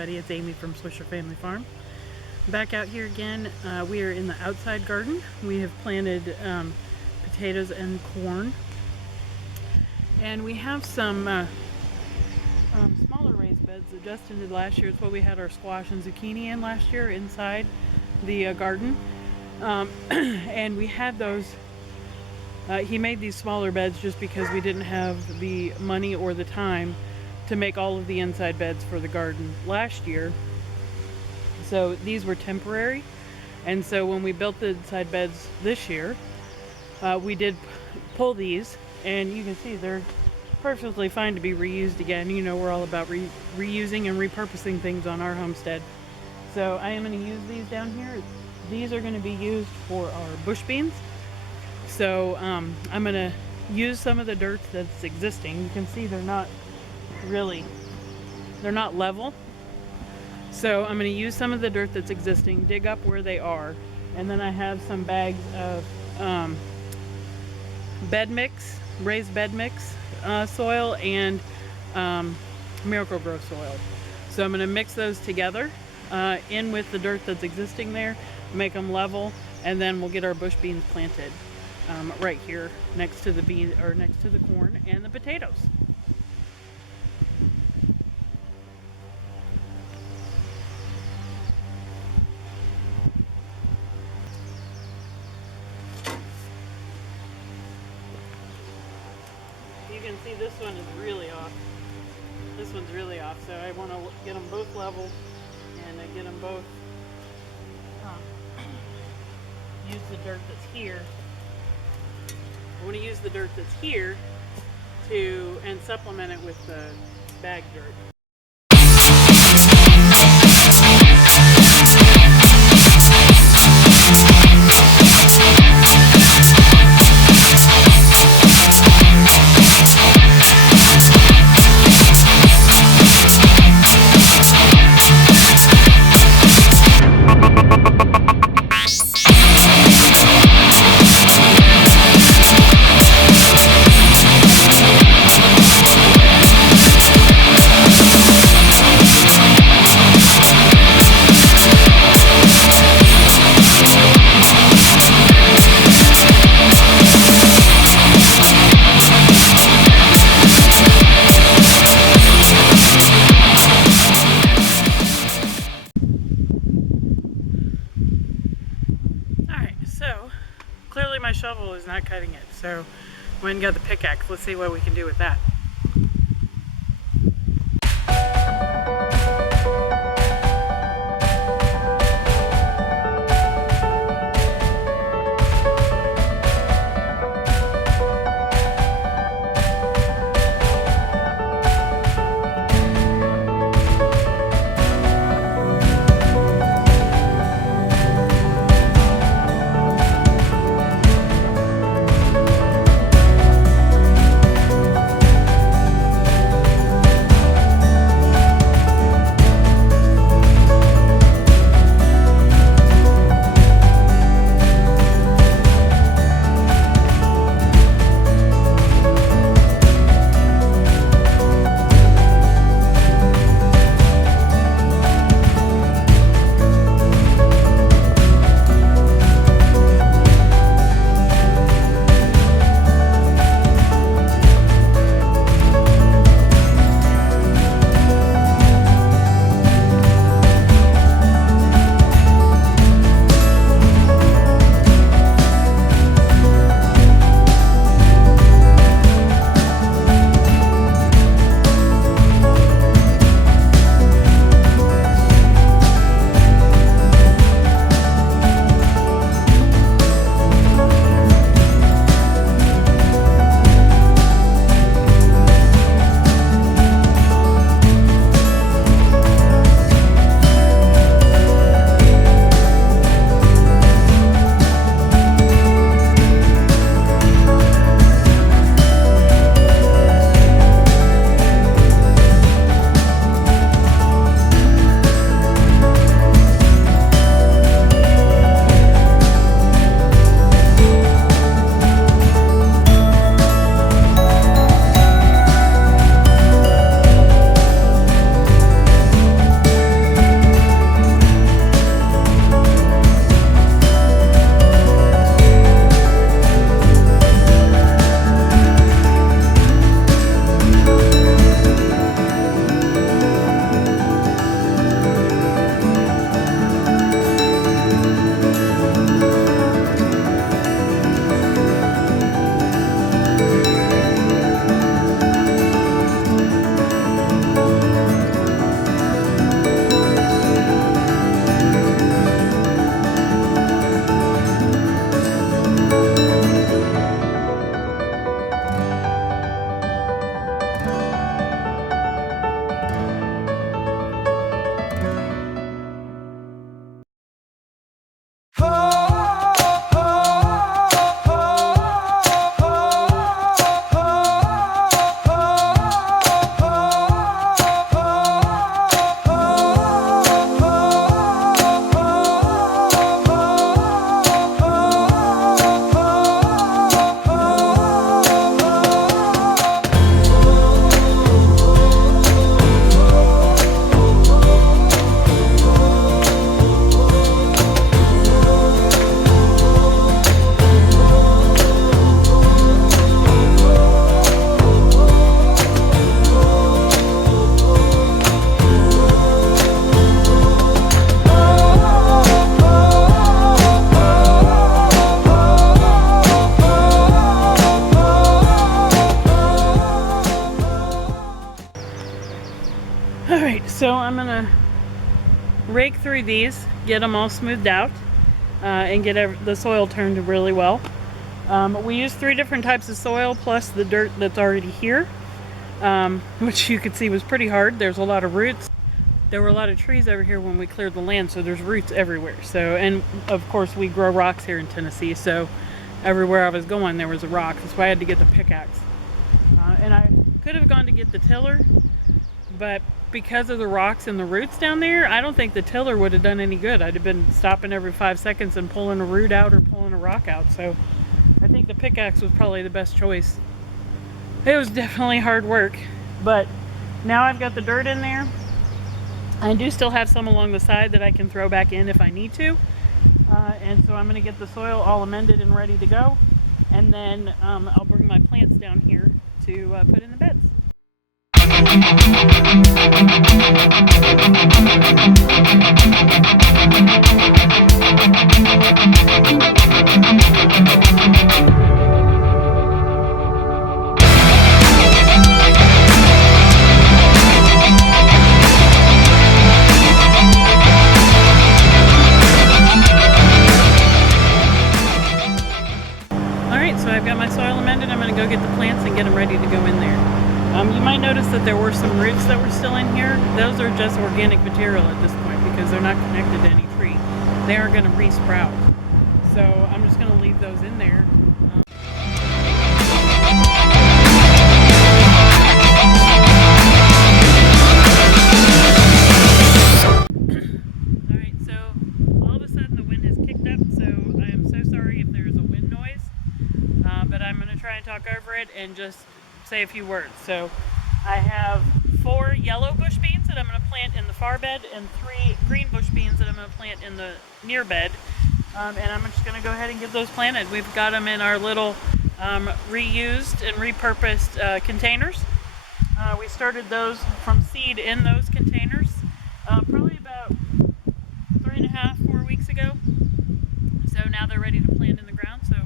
everybody. It's Amy from Swisher Family Farm. Back out here again. We are in the outside garden. We have planted potatoes and corn. And we have some smaller raised beds that Justin did last year. It's what we had our squash and zucchini in last year inside the garden. And we had those. He made these smaller beds just because we didn't have the money or the time to make all of the inside beds for the garden last year. So these were temporary. And so when we built the inside beds this year, we did pull these, and you can see they're perfectly fine to be reused again. You know, we're all about reusing and repurposing things on our homestead. So I am going to use these down here. These are going to be used for our bush beans. So I'm going to use some of the dirt that's existing. You can see they're not level. So I'm going to use some of the dirt that's existing, dig up where they are, and then I have some bags of bed mix, raised bed mix soil, and Miracle-Gro soil. So I'm going to mix those together in with the dirt that's existing there, make them level, and then we'll get our bush beans planted right here next to the next to the corn and the potatoes. You can see this one is really off. This one's really off, so I want to get them both level and get them both use the dirt that's here. I want to use the dirt that's here and supplement it with the bag dirt. Clearly my shovel is not cutting it, so I went and got the pickaxe. Let's see what we can do with that. So I'm gonna rake through these, get them all smoothed out, and get the soil turned really well. We use 3 different types of soil plus the dirt that's already here, which you could see was pretty hard. There's a lot of roots. There were a lot of trees over here when we cleared the land, so there's roots everywhere. So, and of course we grow rocks here in Tennessee, so everywhere I was going there was a rock. That's why I had to get the pickaxe. And I could have gone to get the tiller, but because of the rocks and the roots down there, I don't think the tiller would have done any good. I'd have been stopping every 5 seconds and pulling a root out or pulling a rock out. So I think the pickaxe was probably the best choice. It was definitely hard work, but now I've got the dirt in there. I do still have some along the side that I can throw back in if I need to. And so I'm going to get the soil all amended and ready to go. And then I'll bring my plants down here to put in the beds. I've got my soil amended. I'm going to go get the plants and get them ready to go in there. You might notice that there were some roots that were still in here. Those are just organic material at this point because they're not connected to any tree. They are going to re-sprout. So I'm just going to leave those in there. Alright, so all of a sudden the wind has kicked up, so I am so sorry if there's a wind noise. But I'm going to try and talk over it and just say a few words. So I have 4 yellow bush beans that I'm going to plant in the far bed and 3 green bush beans that I'm going to plant in the near bed. And I'm just going to go ahead and get those planted. We've got them in our little reused and repurposed containers. We started those from seed in those containers probably about 3.5, 4 weeks ago. So now they're ready to plant in the ground. So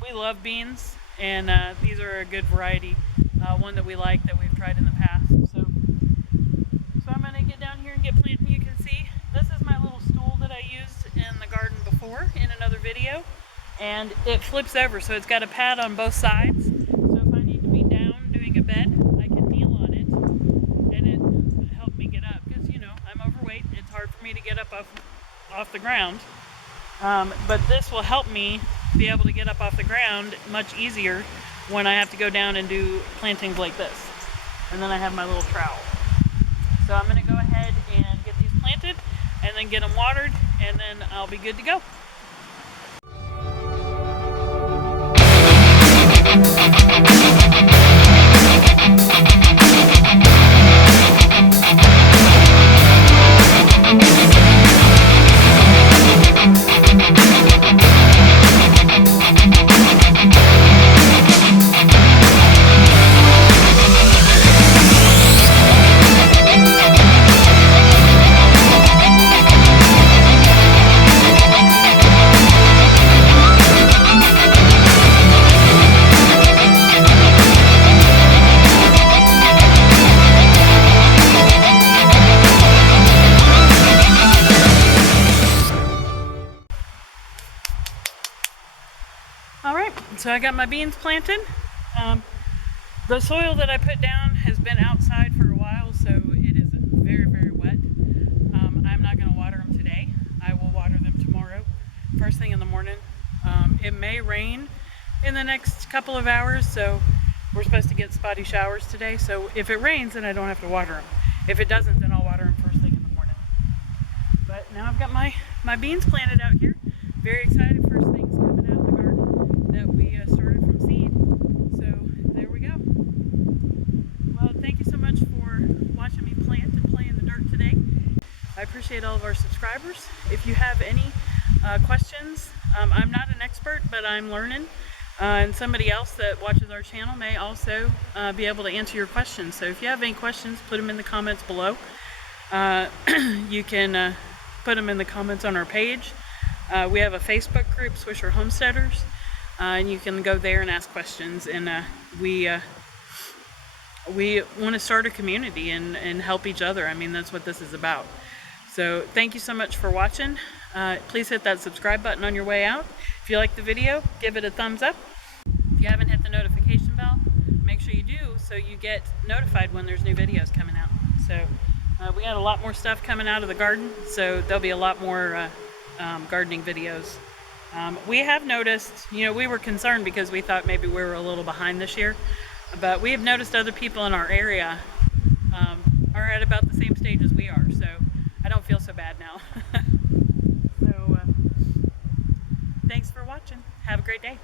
we love beans, and these are a good variety, one that we like that we've tried in the past. So I'm going to get down here and get planting. You can see this is my little stool that I used in the garden before in another video, and it flips over, so it's got a pad on both sides. So if I need to be down doing a bed, I can kneel on it, and it helped me get up because, you know, I'm overweight. It's hard for me to get up off the ground, but this will help me be able to get up off the ground much easier when I have to go down and do plantings like this. And then I have my little trowel. So I'm going to go ahead and get these planted and then get them watered, and then I'll be good to go. Alright, so I got my beans planted. The soil that I put down has been outside for a while, so it is very, very wet. I'm not going to water them today. I will water them tomorrow, first thing in the morning. It may rain in the next couple of hours, so we're supposed to get spotty showers today. So if it rains, then I don't have to water them. If it doesn't, then I'll water them first thing in the morning. But now I've got my beans planted out here. Very excited, first things coming out of the garden that we started from seed. So there we go. Well, thank you so much for watching me plant and play in the dirt today. I appreciate all of our subscribers. If you have any questions, I'm not an expert, but I'm learning. And somebody else that watches our channel may also be able to answer your questions. So if you have any questions, put them in the comments below. You can put them in the comments on our page. We have a Facebook group, Swisher Homesteaders, and you can go there and ask questions, and we we want to start a community and help each other. I mean, that's what this is about. So thank you so much for watching. Please hit that subscribe button on your way out. If you like the video, give it a thumbs up. If you haven't hit the notification bell, make sure you do so you get notified when there's new videos coming out. So we got a lot more stuff coming out of the garden, so there'll be a lot more gardening videos. We have noticed, you know, we were concerned because we thought maybe we were a little behind this year, but we have noticed other people in our area are at about the same stage as we are, so I don't feel so bad now. So thanks for watching. Have a great day.